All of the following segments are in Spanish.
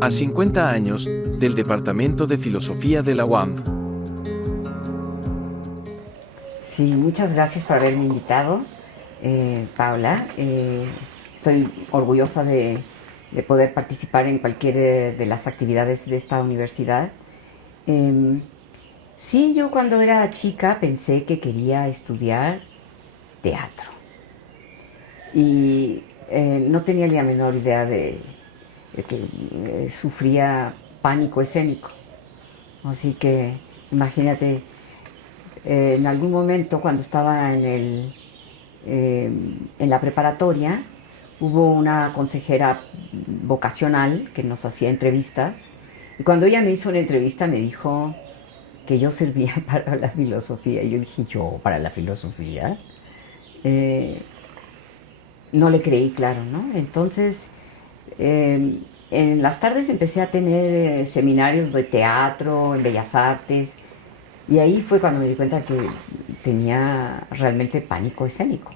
A 50 años, del Departamento de Filosofía de la UAM. Sí, muchas gracias por haberme invitado, Paula. Soy orgullosa de poder participar en cualquier de las actividades de esta universidad. Eh, sí, yo cuando era chica pensé que quería estudiar teatro y no tenía ni la menor idea de que sufría pánico escénico. Así que imagínate, en algún momento cuando estaba en la preparatoria, hubo una consejera vocacional que nos hacía entrevistas y cuando ella me hizo una entrevista me dijo que yo servía para la filosofía y yo dije, ¿yo para la filosofía? Eh, no le creí, claro, ¿no? Entonces, en las tardes empecé a tener seminarios de teatro, en Bellas Artes, y ahí fue cuando me di cuenta que tenía realmente pánico escénico.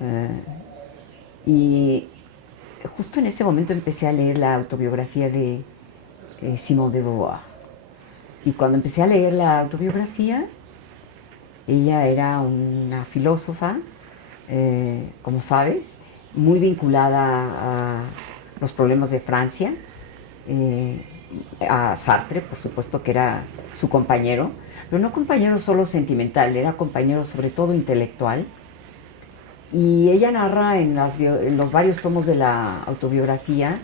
Eh, y justo en ese momento empecé a leer la autobiografía de Simone de Beauvoir. Y cuando empecé a leer la autobiografía, ella era una filósofa, como sabes, muy vinculada a los problemas de Francia, eh, a Sartre, por supuesto, que era su compañero, pero no compañero solo sentimental, era compañero sobre todo intelectual. Y ella narra en los varios tomos de la autobiografía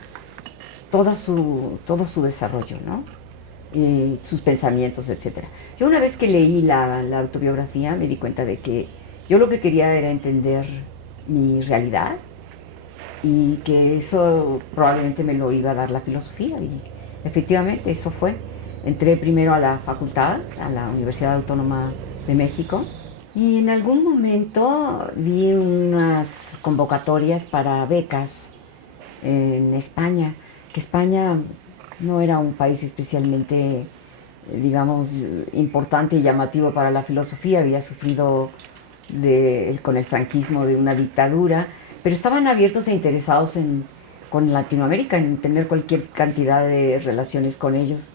todo su desarrollo, ¿no? Sus pensamientos, etcétera. Yo una vez que leí la autobiografía me di cuenta de que yo lo que quería era entender mi realidad y que eso probablemente me lo iba a dar la filosofía y efectivamente eso fue. Entré primero a la facultad, a la Universidad Autónoma de México, y en algún momento vi unas convocatorias para becas en España, que España no era un país especialmente, digamos, importante y llamativo para la filosofía, había sufrido con el franquismo de una dictadura, pero estaban abiertos e interesados con Latinoamérica, en tener cualquier cantidad de relaciones con ellos.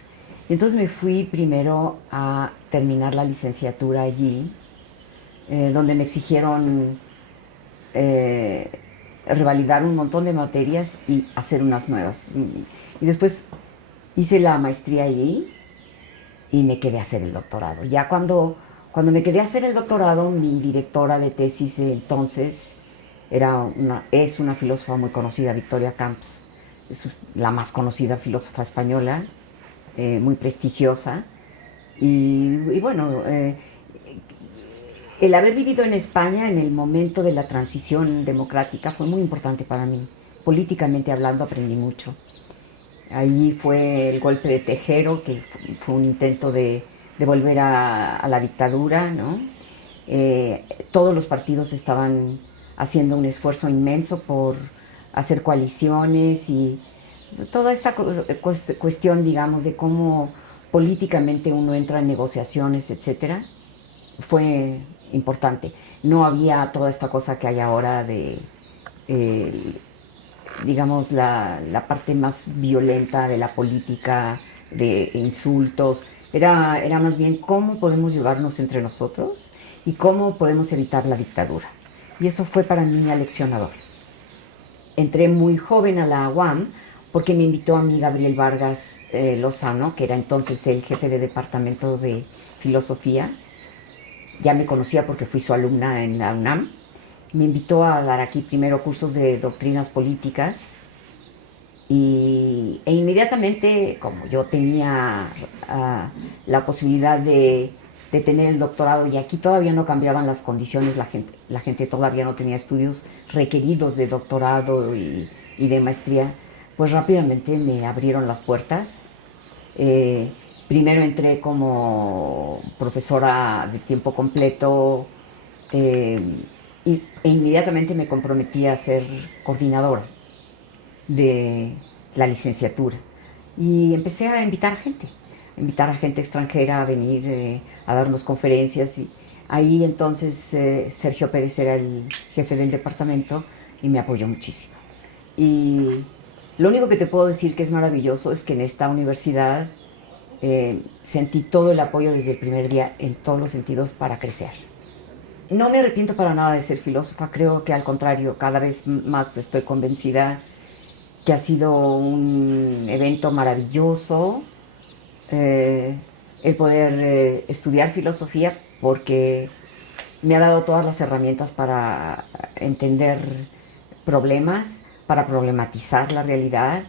Y entonces me fui primero a terminar la licenciatura allí, donde me exigieron eh, revalidar un montón de materias y hacer unas nuevas. Y después hice la maestría allí y me quedé a hacer el doctorado. Ya cuando me quedé a hacer el doctorado, mi directora de tesis entonces es una filósofa muy conocida, Victoria Camps, es la más conocida filósofa española, muy prestigiosa. Y bueno, el haber vivido en España en el momento de la transición democrática fue muy importante para mí. Políticamente hablando aprendí mucho. Ahí fue el golpe de Tejero, que fue un intento de volver a la dictadura, ¿no? Todos los partidos estaban haciendo un esfuerzo inmenso por hacer coaliciones y toda esa cuestión, digamos, de cómo políticamente uno entra en negociaciones, etcétera, fue importante. No había toda esta cosa que hay ahora de eh, digamos, la parte más violenta de la política, de insultos. Era más bien cómo podemos llevarnos entre nosotros y cómo podemos evitar la dictadura. Y eso fue para mí aleccionador. Entré muy joven a la UAM porque me invitó a mí Gabriel Vargas Lozano, que era entonces el jefe de departamento de filosofía. Ya me conocía porque fui su alumna en la UNAM. Me invitó a dar aquí primero cursos de doctrinas políticas e inmediatamente, como yo tenía la posibilidad de tener el doctorado y aquí todavía no cambiaban las condiciones, la gente todavía no tenía estudios requeridos de doctorado y de maestría, pues rápidamente me abrieron las puertas. Eh, Primero entré como profesora de tiempo completo eh, e inmediatamente me comprometí a ser coordinadora de la licenciatura. Y empecé a invitar a gente extranjera a venir a darnos conferencias. Y ahí entonces Sergio Pérez era el jefe del departamento y me apoyó muchísimo. Y Lo único que te puedo decir que es maravilloso es que en esta universidad sentí todo el apoyo desde el primer día en todos los sentidos para crecer. No me arrepiento para nada de ser filósofa, creo que al contrario, cada vez más estoy convencida que ha sido un evento maravilloso el poder estudiar filosofía, porque me ha dado todas las herramientas para entender problemas, para problematizar la realidad,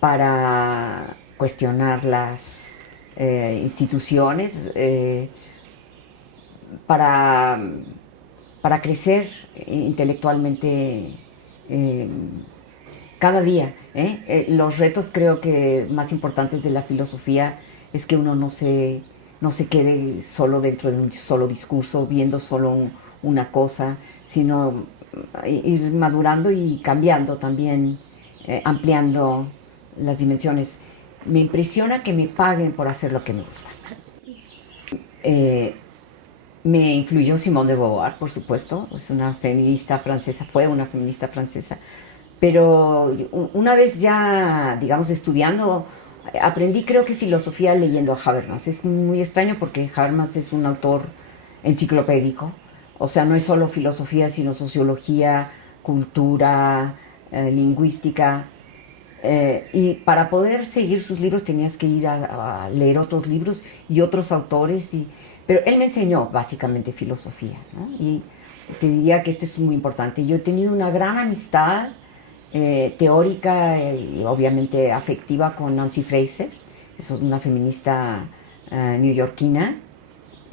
para cuestionar las instituciones, para, para crecer intelectualmente cada día. Los retos creo que más importantes de la filosofía es que uno no se quede solo dentro de un solo discurso, viendo solo una cosa, sino ir madurando y cambiando también, ampliando las dimensiones. Me impresiona que me paguen por hacer lo que me gusta. Me influyó Simone de Beauvoir, por supuesto, es una feminista francesa, fue una feminista francesa, pero una vez ya, digamos, estudiando, aprendí creo que filosofía leyendo a Habermas. Es muy extraño porque Habermas es un autor enciclopédico, o sea, no es solo filosofía, sino sociología, cultura, lingüística. Y para poder seguir sus libros tenías que ir a leer otros libros y otros autores. Pero él me enseñó básicamente filosofía, ¿no? Y te diría que esto es muy importante. Yo he tenido una gran amistad teórica y obviamente afectiva con Nancy Fraser, es una feminista neoyorquina.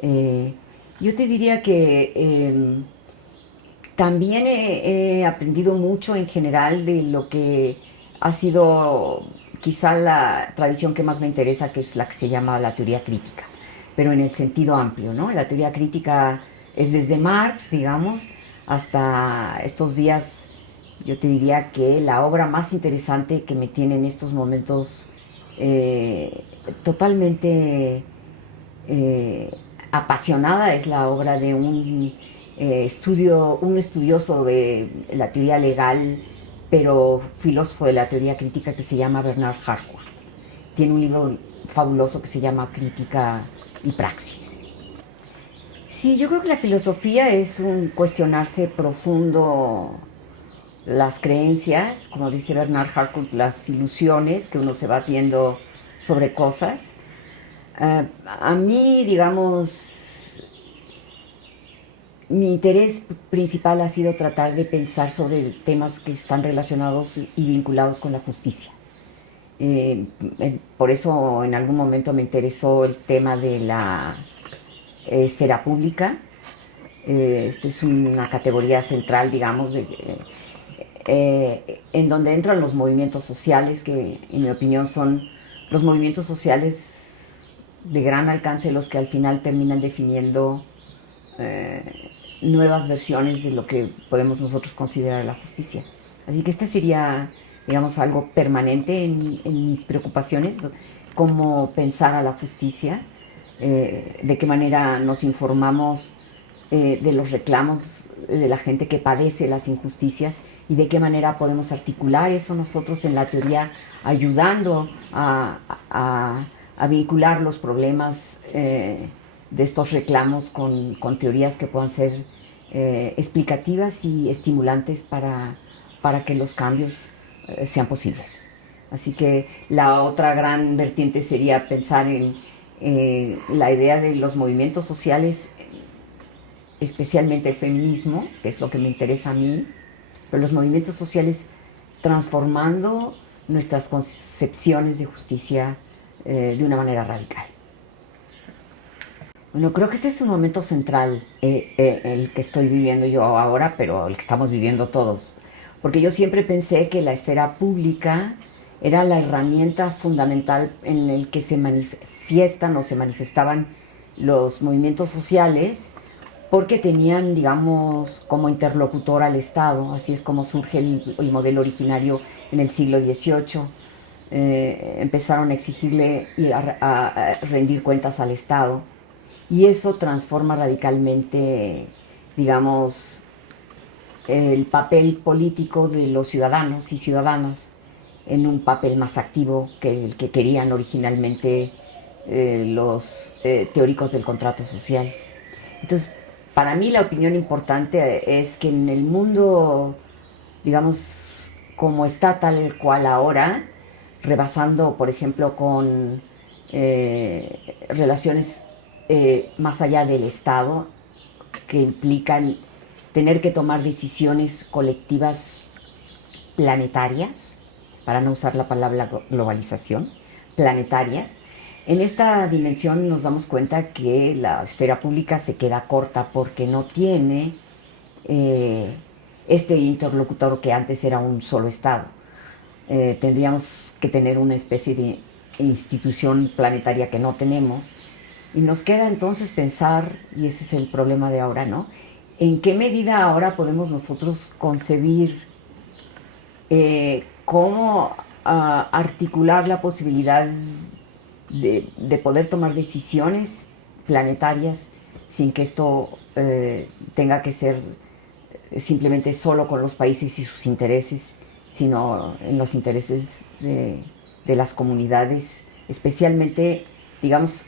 Yo te diría que también he aprendido mucho en general de lo que ha sido quizá la tradición que más me interesa, que es la que se llama la teoría crítica, pero en el sentido amplio, ¿no? La teoría crítica es desde Marx, digamos, hasta estos días. Yo te diría que la obra más interesante que me tiene en estos momentos totalmente apasionada es la obra de un estudioso de la teoría legal, pero filósofo de la teoría crítica, que se llama Bernard Harcourt. Tiene un libro fabuloso que se llama Crítica y Praxis. Sí, yo creo que la filosofía es un cuestionarse profundo las creencias, como dice Bernard Harcourt, las ilusiones que uno se va haciendo sobre cosas. A mí, digamos, mi interés principal ha sido tratar de pensar sobre temas que están relacionados y vinculados con la justicia. Por eso en algún momento me interesó el tema de la esfera pública. Esta es una categoría central, digamos, en donde entran los movimientos sociales, que en mi opinión son los movimientos sociales de gran alcance los que al final terminan definiendo nuevas versiones de lo que podemos nosotros considerar la justicia. Así que este sería, digamos, algo permanente en mis preocupaciones, cómo pensar a la justicia, de qué manera nos informamos de los reclamos de la gente que padece las injusticias y de qué manera podemos articular eso nosotros en la teoría, ayudando a vincular los problemas de estos reclamos con teorías que puedan ser explicativas y estimulantes para que los cambios sean posibles. Así que la otra gran vertiente sería pensar en la idea de los movimientos sociales, especialmente el feminismo, que es lo que me interesa a mí, pero los movimientos sociales transformando nuestras concepciones de justicia de una manera radical. Bueno, creo que este es un momento central, el que estoy viviendo yo ahora, pero el que estamos viviendo todos. Porque yo siempre pensé que la esfera pública era la herramienta fundamental en el que se manifiestan o se manifestaban los movimientos sociales, porque tenían, digamos, como interlocutor al Estado. Así es como surge el modelo originario en el siglo XVIII. Empezaron a exigirle y a rendir cuentas al Estado. Y eso transforma radicalmente, digamos, el papel político de los ciudadanos y ciudadanas. en un papel más activo que el que querían originalmente los teóricos del contrato social. Entonces, para mí la opinión importante es que en el mundo, digamos, como está tal cual ahora, rebasando, por ejemplo, con relaciones más allá del Estado, que implican tener que tomar decisiones colectivas planetarias, para no usar la palabra globalización, planetarias. En esta dimensión nos damos cuenta que la esfera pública se queda corta porque no tiene este interlocutor que antes era un solo Estado. Tendríamos que tener una especie de institución planetaria que no tenemos. Y nos queda entonces pensar, y ese es el problema de ahora, ¿no? ¿En qué medida ahora podemos nosotros concebir cómo articular la posibilidad de poder tomar decisiones planetarias sin que esto tenga que ser simplemente solo con los países y sus intereses, sino en los intereses de las comunidades, especialmente, digamos,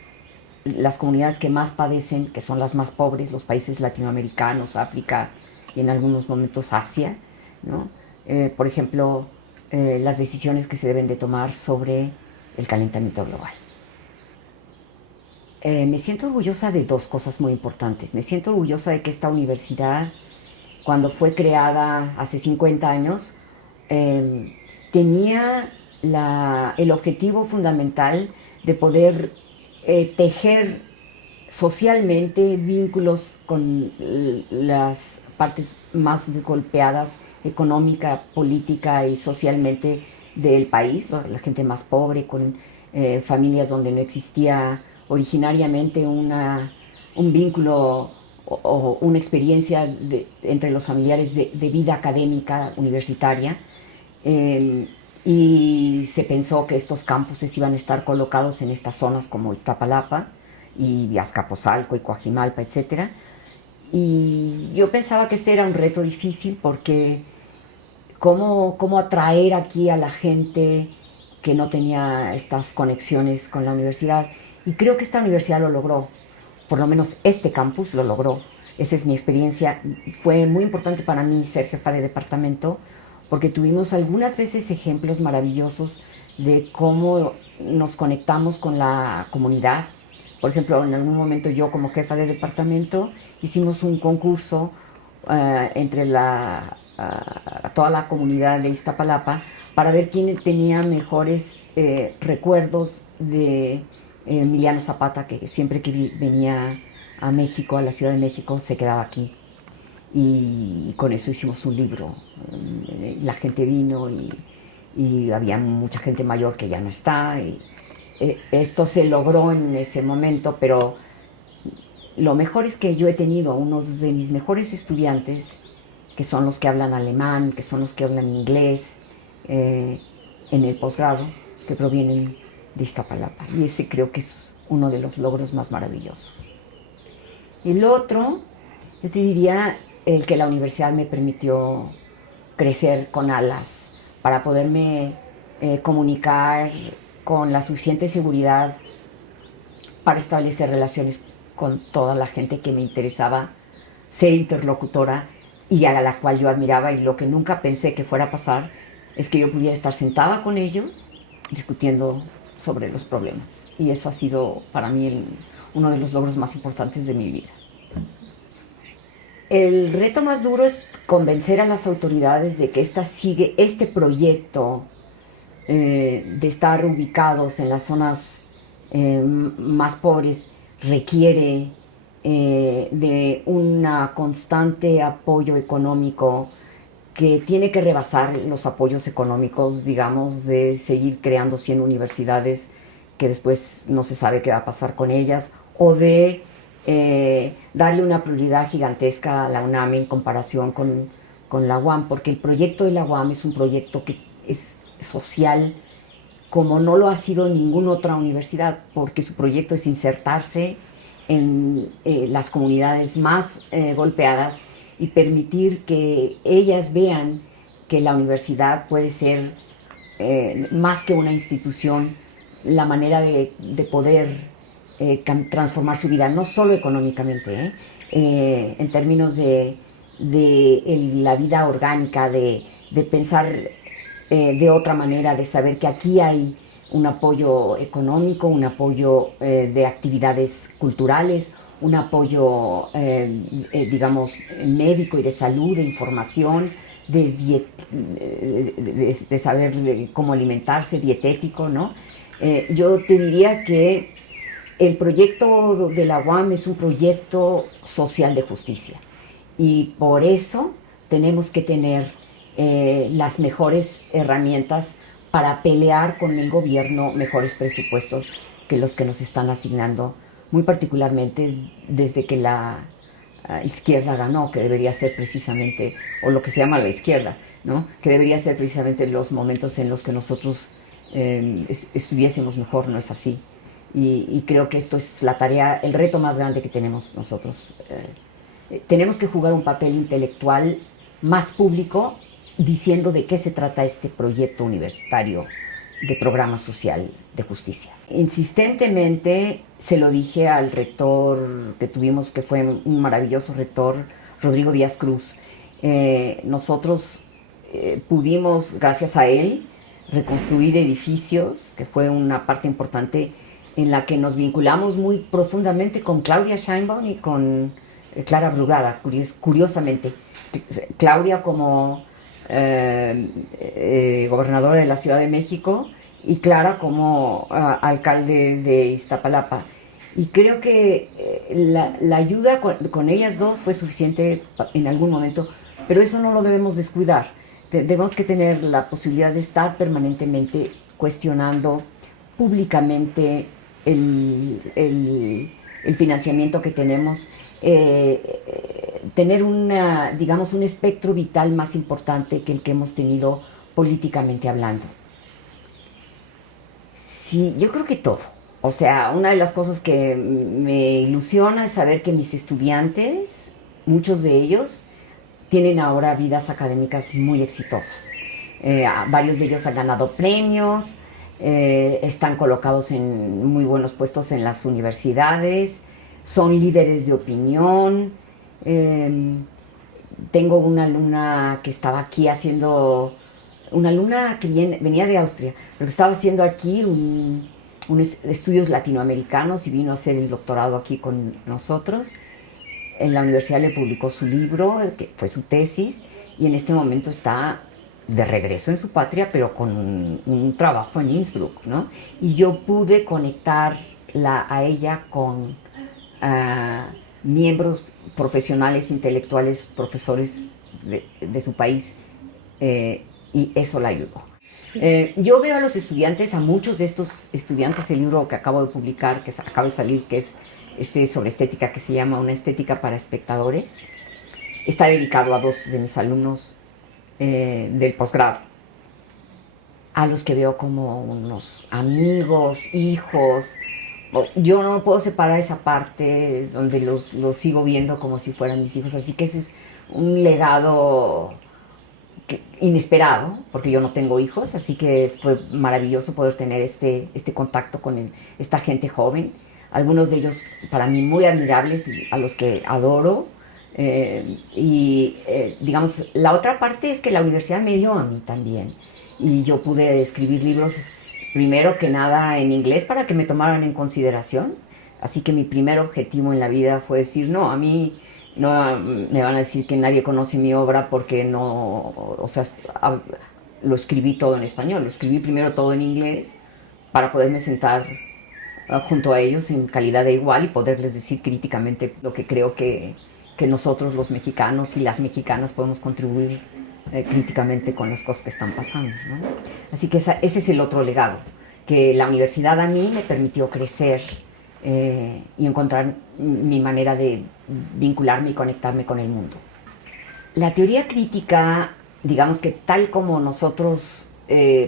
las comunidades que más padecen, que son las más pobres, los países latinoamericanos, África y en algunos momentos Asia, ¿no? Por ejemplo, las decisiones que se deben de tomar sobre el calentamiento global. Me siento orgullosa de dos cosas muy importantes. Me siento orgullosa de que esta universidad, cuando fue creada hace 50 años, tenía el objetivo fundamental de poder tejer socialmente vínculos con las partes más golpeadas económica, política y socialmente del país, la gente más pobre, con familias donde no existía originariamente un vínculo o una experiencia entre los familiares de vida académica universitaria. Y se pensó que estos campuses iban a estar colocados en estas zonas como Iztapalapa y Azcapotzalco y Coajimalpa, etc. Y yo pensaba que este era un reto difícil porque cómo atraer aquí a la gente que no tenía estas conexiones con la universidad. Y creo que esta universidad lo logró, por lo menos este campus lo logró. Esa es mi experiencia. Fue muy importante para mí ser jefa de departamento porque tuvimos algunas veces ejemplos maravillosos de cómo nos conectamos con la comunidad. Por ejemplo, en algún momento yo como jefa de departamento hicimos un concurso entre toda la comunidad de Iztapalapa para ver quién tenía mejores recuerdos de Emiliano Zapata, que siempre que venía a México, a la Ciudad de México, se quedaba aquí. Y con eso hicimos un libro. La gente vino y había mucha gente mayor que ya no está. Esto se logró en ese momento, pero lo mejor es que yo he tenido unos de mis mejores estudiantes, que son los que hablan alemán, que son los que hablan inglés, en el posgrado, que provienen de Iztapalapa. Y ese creo que es uno de los logros más maravillosos. El otro, yo te diría, el que la universidad me permitió crecer con alas para poderme comunicar con la suficiente seguridad para establecer relaciones con toda la gente que me interesaba ser interlocutora y a la cual yo admiraba, y lo que nunca pensé que fuera a pasar es que yo pudiera estar sentada con ellos discutiendo sobre los problemas. Y eso ha sido para mí uno de los logros más importantes de mi vida. El reto más duro es convencer a las autoridades de que este proyecto de estar ubicados en las zonas más pobres requiere de un constante apoyo económico que tiene que rebasar los apoyos económicos, digamos, de seguir creando 100 universidades que después no se sabe qué va a pasar con ellas, o de darle una prioridad gigantesca a la UNAM en comparación con la UAM, porque el proyecto de la UAM es un proyecto que es social como no lo ha sido ninguna otra universidad, porque su proyecto es insertarse en las comunidades más golpeadas y permitir que ellas vean que la universidad puede ser más que una institución, la manera de poder transformar su vida, no solo económicamente, en términos de la vida orgánica, de pensar de otra manera, de saber que aquí hay un apoyo económico, un apoyo de actividades culturales, un apoyo, digamos, médico y de salud, de información, de saber cómo alimentarse, dietético, ¿no? Yo te diría que el proyecto de la UAM es un proyecto social de justicia y por eso tenemos que tener las mejores herramientas para pelear con el gobierno mejores presupuestos que los que nos están asignando, muy particularmente desde que la izquierda ganó, que debería ser precisamente, o lo que se llama la izquierda, ¿no? Que debería ser precisamente los momentos en los que nosotros estuviésemos mejor, no es así. Y creo que esto es la tarea, el reto más grande que tenemos nosotros. Tenemos que jugar un papel intelectual más público diciendo de qué se trata este proyecto universitario de programa social de justicia. Insistentemente se lo dije al rector que tuvimos, que fue un maravilloso rector, Rodrigo Díaz Cruz. Nosotros pudimos, gracias a él, reconstruir edificios, que fue una parte importante en la que nos vinculamos muy profundamente con Claudia Sheinbaum y con Clara Brugada, curiosamente. Claudia como gobernadora de la Ciudad de México y Clara como alcalde de Iztapalapa. Y creo que la ayuda con ellas dos fue suficiente en algún momento, pero eso no lo debemos descuidar. Debemos que tener la posibilidad de estar permanentemente cuestionando públicamente el financiamiento que tenemos, tener digamos, un espectro vital más importante que el que hemos tenido políticamente hablando. Sí, yo creo que todo. O sea, una de las cosas que me ilusiona es saber que mis estudiantes, muchos de ellos, tienen ahora vidas académicas muy exitosas. Varios de ellos han ganado premios, están colocados en muy buenos puestos en las universidades, son líderes de opinión. Tengo una alumna que estaba aquí haciendo, una alumna que venía de Austria, pero que estaba haciendo aquí estudios latinoamericanos y vino a hacer el doctorado aquí con nosotros. En la universidad le publicó su libro, que fue su tesis, y en este momento está de regreso en su patria, pero con un trabajo en Innsbruck, ¿no? Y yo pude conectarla a ella con miembros profesionales, intelectuales, profesores de su país, y eso la ayudó. Yo veo a los estudiantes, a muchos de estos estudiantes, el libro que acabo de publicar, que acaba de salir, que es sobre estética, que se llama Una estética para espectadores, está dedicado a dos de mis alumnos del posgrado, a los que veo como unos amigos, hijos. Yo no puedo separar esa parte donde los sigo viendo como si fueran mis hijos, así que ese es un legado inesperado, porque yo no tengo hijos, así que fue maravilloso poder tener este contacto con esta gente joven, algunos de ellos para mí muy admirables y a los que adoro. Digamos, la otra parte es que la universidad me dio a mí también, y yo pude escribir libros primero que nada en inglés para que me tomaran en consideración, así que mi primer objetivo en la vida fue decir, no, a mí no me van a decir que nadie conoce mi obra porque no, o sea, lo escribí todo en español, lo escribí primero todo en inglés para poderme sentar junto a ellos en calidad de igual y poderles decir críticamente lo que creo que nosotros los mexicanos y las mexicanas podemos contribuir críticamente con las cosas que están pasando, ¿no? Así que ese es el otro legado, que la universidad a mí me permitió crecer y encontrar mi manera de vincularme y conectarme con el mundo. La teoría crítica, digamos que tal como nosotros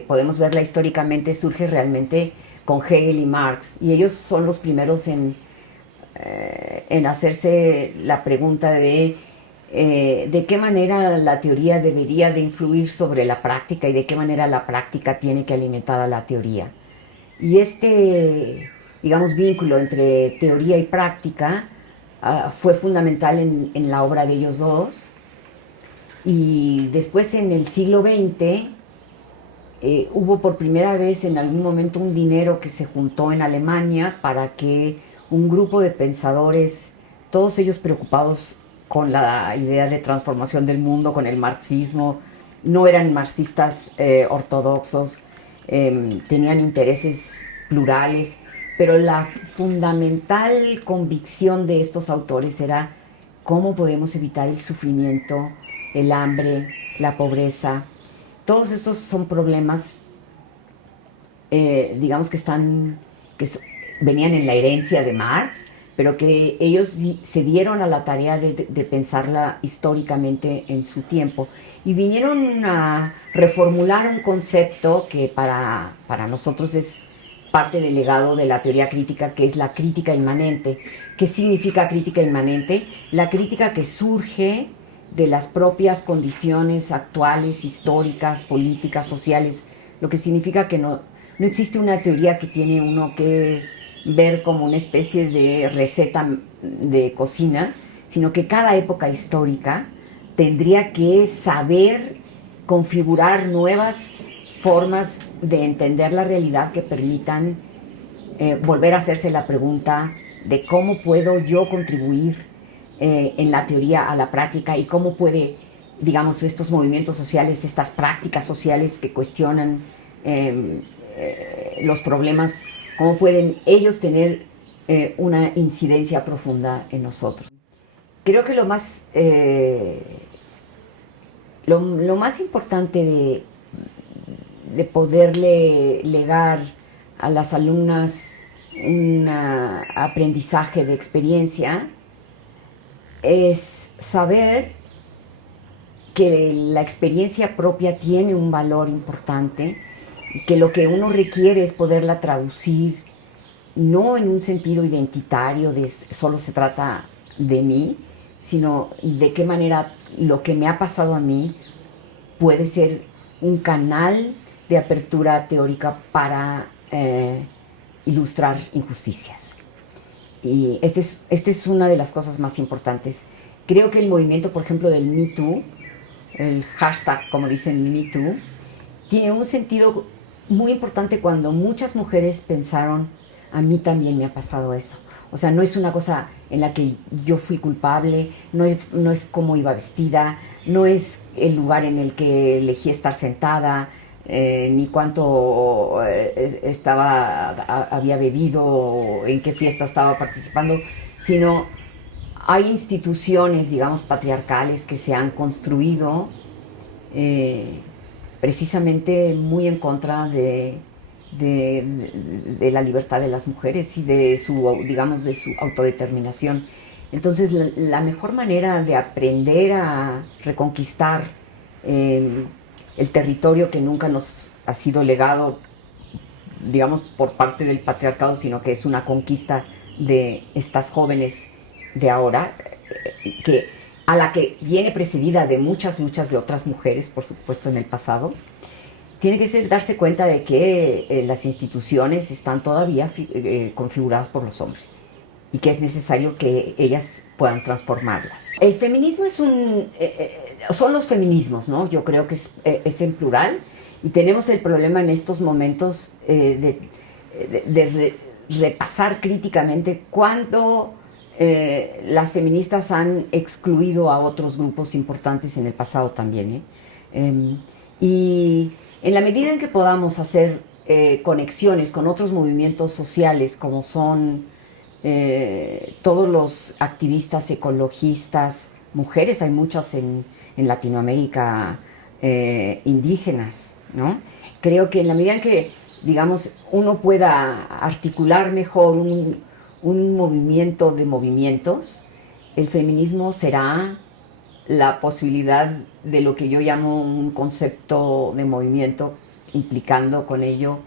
podemos verla históricamente, surge realmente con Hegel y Marx, y ellos son los primeros en hacerse la pregunta de de qué manera la teoría debería de influir sobre la práctica y de qué manera la práctica tiene que alimentar a la teoría. Y digamos, vínculo entre teoría y práctica fue fundamental en la obra de ellos dos. Y después en el siglo XX hubo por primera vez en algún momento un dinero que se juntó en Alemania para que un grupo de pensadores, todos ellos preocupados con la idea de transformación del mundo, con el marxismo, no eran marxistas ortodoxos, tenían intereses plurales, pero la fundamental convicción de estos autores era cómo podemos evitar el sufrimiento, el hambre, la pobreza. Todos estos son problemas, digamos venían en la herencia de Marx, pero que ellos se dieron a la tarea de pensarla históricamente en su tiempo y vinieron a reformular un concepto que para nosotros es parte del legado de la teoría crítica, que es la crítica inmanente. ¿Qué significa crítica inmanente? La crítica que surge de las propias condiciones actuales, históricas, políticas, sociales, lo que significa que no existe una teoría que tiene uno que ver como una especie de receta de cocina, sino que cada época histórica tendría que saber configurar nuevas formas de entender la realidad que permitan volver a hacerse la pregunta de cómo puedo yo contribuir en la teoría a la práctica y cómo puede, digamos, estos movimientos sociales, estas prácticas sociales que cuestionan los problemas, cómo pueden ellos tener una incidencia profunda en nosotros. Creo que lo más importante de poderle legar a las alumnas un aprendizaje de experiencia es saber que la experiencia propia tiene un valor importante y que lo que uno requiere es poderla traducir no en un sentido identitario de solo se trata de mí, sino de qué manera lo que me ha pasado a mí puede ser un canal de apertura teórica para ilustrar injusticias. Y esta es una de las cosas más importantes. Creo que el movimiento, por ejemplo, del Me Too, el hashtag, como dicen, Me Too, tiene un sentido muy importante cuando muchas mujeres pensaron, a mí también me ha pasado eso. O sea, no es una cosa en la que yo fui culpable, no es cómo iba vestida, no es el lugar en el que elegí estar sentada, ni cuánto había bebido o en qué fiesta estaba participando, sino hay instituciones, digamos, patriarcales que se han construido precisamente muy en contra de la libertad de las mujeres y de su autodeterminación. Entonces, la mejor manera de aprender a reconquistar el territorio que nunca nos ha sido legado, digamos, por parte del patriarcado, sino que es una conquista de estas jóvenes de ahora, a la que viene precedida de muchas luchas de otras mujeres, por supuesto, en el pasado, tiene que darse cuenta de que las instituciones están todavía configuradas por los hombres y que es necesario que ellas puedan transformarlas. El feminismo son los feminismos, ¿no? Yo creo que es en plural y tenemos el problema en estos momentos de repasar críticamente cuándo las feministas han excluido a otros grupos importantes en el pasado también. Y en la medida en que podamos hacer conexiones con otros movimientos sociales, como son todos los activistas ecologistas, mujeres, hay muchas en Latinoamérica indígenas, ¿no? Creo que en la medida en que, digamos, uno pueda articular mejor un movimiento de movimientos, el feminismo será la posibilidad de lo que yo llamo un concepto de movimiento, implicando con ello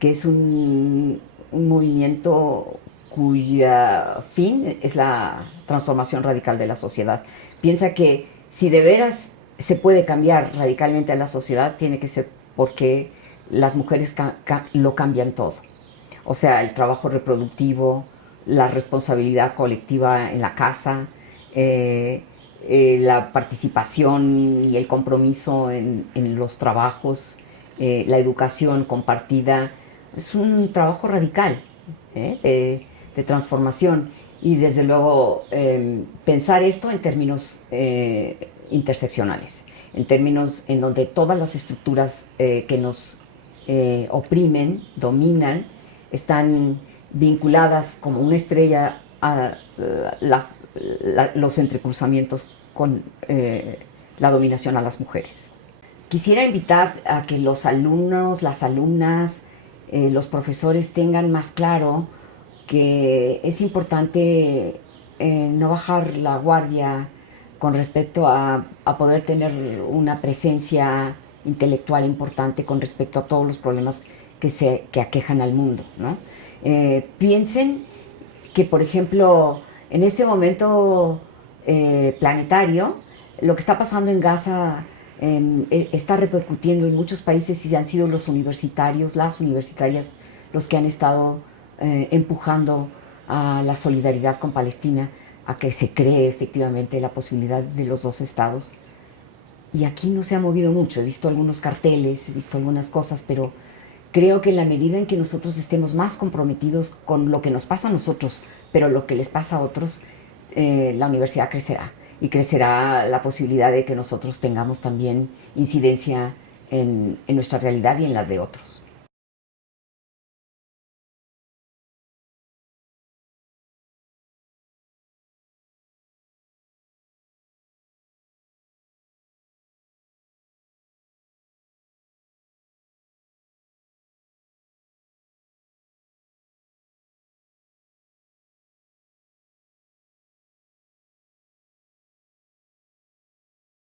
que es un movimiento cuya fin es la transformación radical de la sociedad. Piensa que si de veras se puede cambiar radicalmente a la sociedad, tiene que ser porque las mujeres lo cambian todo. O sea, el trabajo reproductivo, la responsabilidad colectiva en la casa, la participación y el compromiso en los trabajos, la educación compartida. Es un trabajo radical de transformación. Y desde luego pensar esto en términos interseccionales, en términos en donde todas las estructuras que nos oprimen, dominan, están vinculadas como una estrella a los entrecruzamientos con la dominación a las mujeres. Quisiera invitar a que los alumnos, las alumnas, los profesores tengan más claro que es importante no bajar la guardia con respecto a poder tener una presencia intelectual importante con respecto a todos los problemas que aquejan al mundo, ¿no? Piensen que, por ejemplo, en este momento planetario, lo que está pasando en Gaza está repercutiendo en muchos países y han sido los universitarios, las universitarias, los que han estado empujando a la solidaridad con Palestina, a que se cree efectivamente la posibilidad de los dos estados. Y aquí no se ha movido mucho. He visto algunos carteles, he visto algunas cosas, pero creo que en la medida en que nosotros estemos más comprometidos con lo que nos pasa a nosotros, pero lo que les pasa a otros, la universidad crecerá. Y crecerá la posibilidad de que nosotros tengamos también incidencia en nuestra realidad y en la de otros.